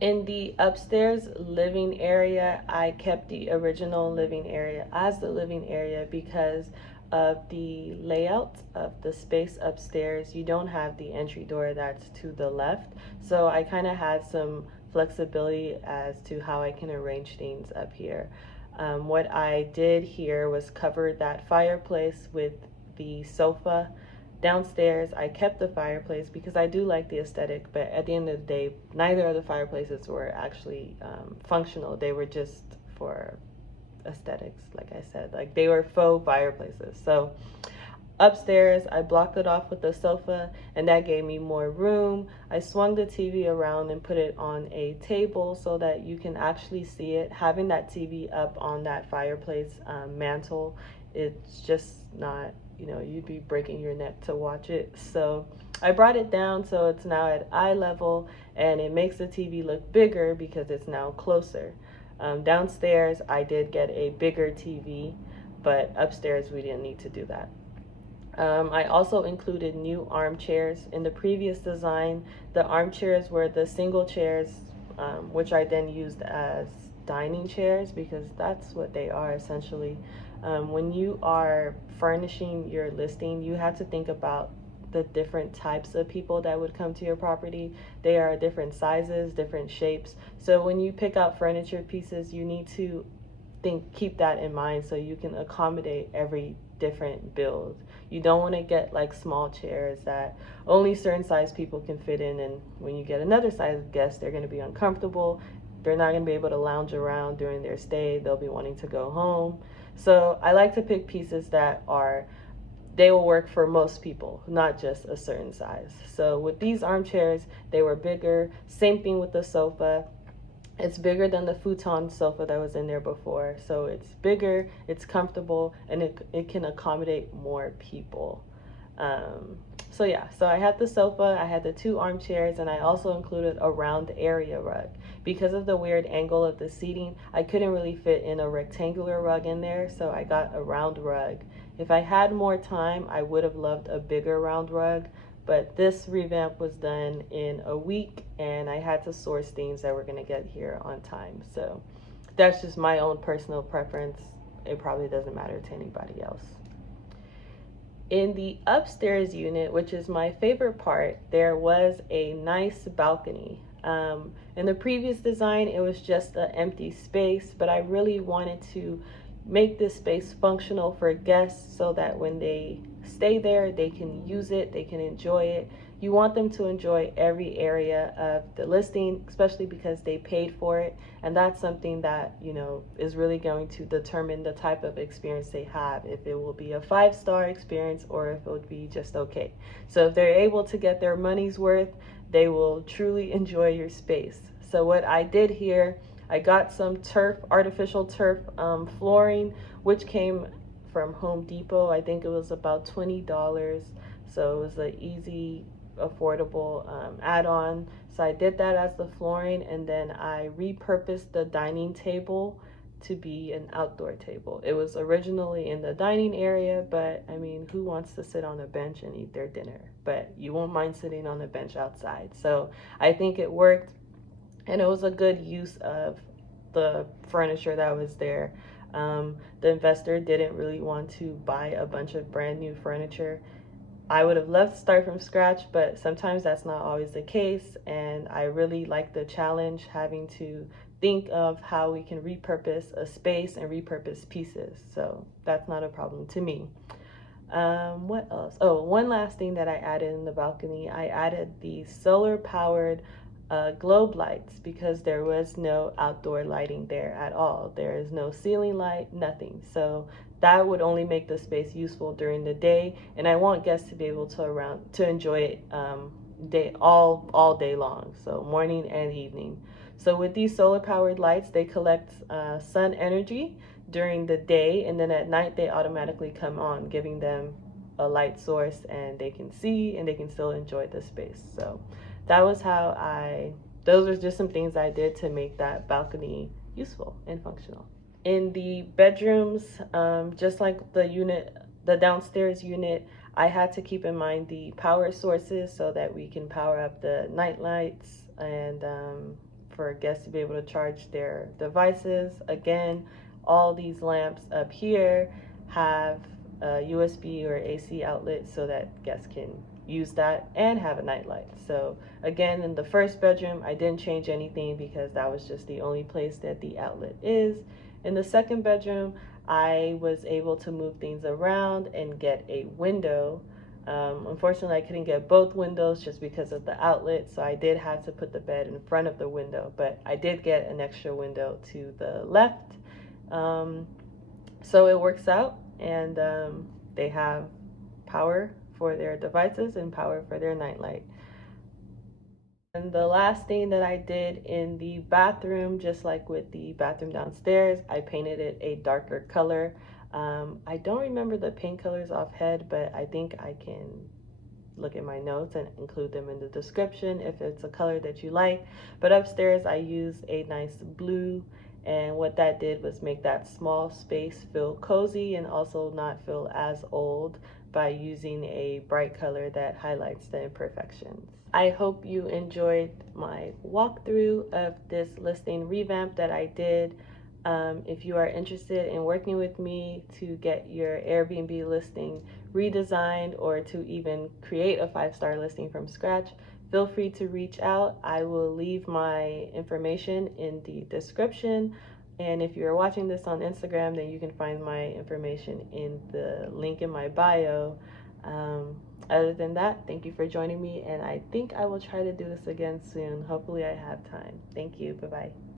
In the upstairs living area, I kept the original living area as the living area because of the layout of the space upstairs. You don't have the entry door that's to the left. So I kind of had some flexibility as to how I can arrange things up here. What I did here was cover that fireplace with the sofa. Downstairs, I kept the fireplace because I do like the aesthetic, but at the end of the day, neither of the fireplaces were actually functional. They were just for aesthetics, like I said. Like they were faux fireplaces. So upstairs, I blocked it off with the sofa, and that gave me more room. I swung the TV around and put it on a table so that you can actually see it. Having that TV up on that fireplace mantle, it's just not, you'd be breaking your neck to watch it. So I brought it down so it's now at eye level, and it makes the TV look bigger because it's now closer. Downstairs, I did get a bigger TV, but upstairs, we didn't need to do that. I also included new armchairs. In the previous design, the armchairs were the single chairs, which I then used as dining chairs because that's what they are essentially. When you are furnishing your listing, you have to think about the different types of people that would come to your property. They are different sizes, different shapes. So when you pick out furniture pieces, you need to keep that in mind so you can accommodate every different build. You don't want to get like small chairs that only certain size people can fit in, and when you get another size guest, they're going to be uncomfortable. They're not going to be able to lounge around during their stay. They'll be wanting to go home. So I like to pick pieces that they will work for most people, not just a certain size. So with these armchairs, they were bigger. Same thing with the sofa. It's bigger than the futon sofa that was in there before. So it's bigger, it's comfortable, and it can accommodate more people. So I had the sofa, I had the two armchairs, and I also included a round area rug. Because of the weird angle of the seating, I couldn't really fit in a rectangular rug in there, so I got a round rug. If I had more time, I would have loved a bigger round rug, but this revamp was done in a week, and I had to source things that were going to get here on time. So that's just my own personal preference. It probably doesn't matter to anybody else. In the upstairs unit, which is my favorite part, there was a nice balcony. In the previous design, it was just an empty space, but I really wanted to make this space functional for guests so that when they stay there, they can use it, they can enjoy it. You want them to enjoy every area of the listing, especially because they paid for it. And that's something that, is really going to determine the type of experience they have, if it will be a 5-star experience or if it would be just okay. So if they're able to get their money's worth, they will truly enjoy your space. So what I did here, I got some artificial turf flooring, which came from Home Depot. I think it was about $20. So it was an easy, affordable add-on. So I did that as the flooring, and then I repurposed the dining table to be an outdoor table. It was originally in the dining area, but I mean, who wants to sit on a bench and eat their dinner? But you won't mind sitting on a bench outside. So I think it worked, and it was a good use of the furniture that was there. The investor didn't really want to buy a bunch of brand new furniture. I would have loved to start from scratch, but sometimes that's not always the case, and I really like the challenge having to think of how we can repurpose a space and repurpose pieces. So that's not a problem to me. What else? Oh, one last thing that I added in the balcony, I added the solar powered globe lights because there was no outdoor lighting there at all. There is no ceiling light, nothing. So that would only make the space useful during the day, and I want guests to be able to enjoy it all day long, so morning and evening. So with these solar powered lights, they collect sun energy during the day, and then at night they automatically come on, giving them a light source, and they can see and they can still enjoy the space. So that was those are just some things I did to make that balcony useful and functional. In the bedrooms, just like the downstairs unit, I had to keep in mind the power sources so that we can power up the night lights and for guests to be able to charge their devices. Again, all these lamps up here have a USB or AC outlet so that guests can use that and have a nightlight. So again, in the first bedroom, I didn't change anything because that was just the only place that the outlet is. In the second bedroom, I was able to move things around and get a window. Unfortunately, I couldn't get both windows just because of the outlet, so I did have to put the bed in front of the window, but I did get an extra window to the left. So it works out, and they have power for their devices and power for their nightlight. And the last thing that I did in the bathroom, just like with the bathroom downstairs, I painted it a darker color. I don't remember the paint colors off head, but I think I can look at my notes and include them in the description if it's a color that you like. But upstairs I used a nice blue, and what that did was make that small space feel cozy and also not feel as old by using a bright color that highlights the imperfections. I hope you enjoyed my walkthrough of this listing revamp that I did. If you are interested in working with me to get your Airbnb listing redesigned or to even create a 5-star listing from scratch, feel free to reach out. I will leave my information in the description. And if you're watching this on Instagram, then you can find my information in the link in my bio. Other than that, thank you for joining me, and I think I will try to do this again soon. Hopefully I have time. Thank you. Bye-bye.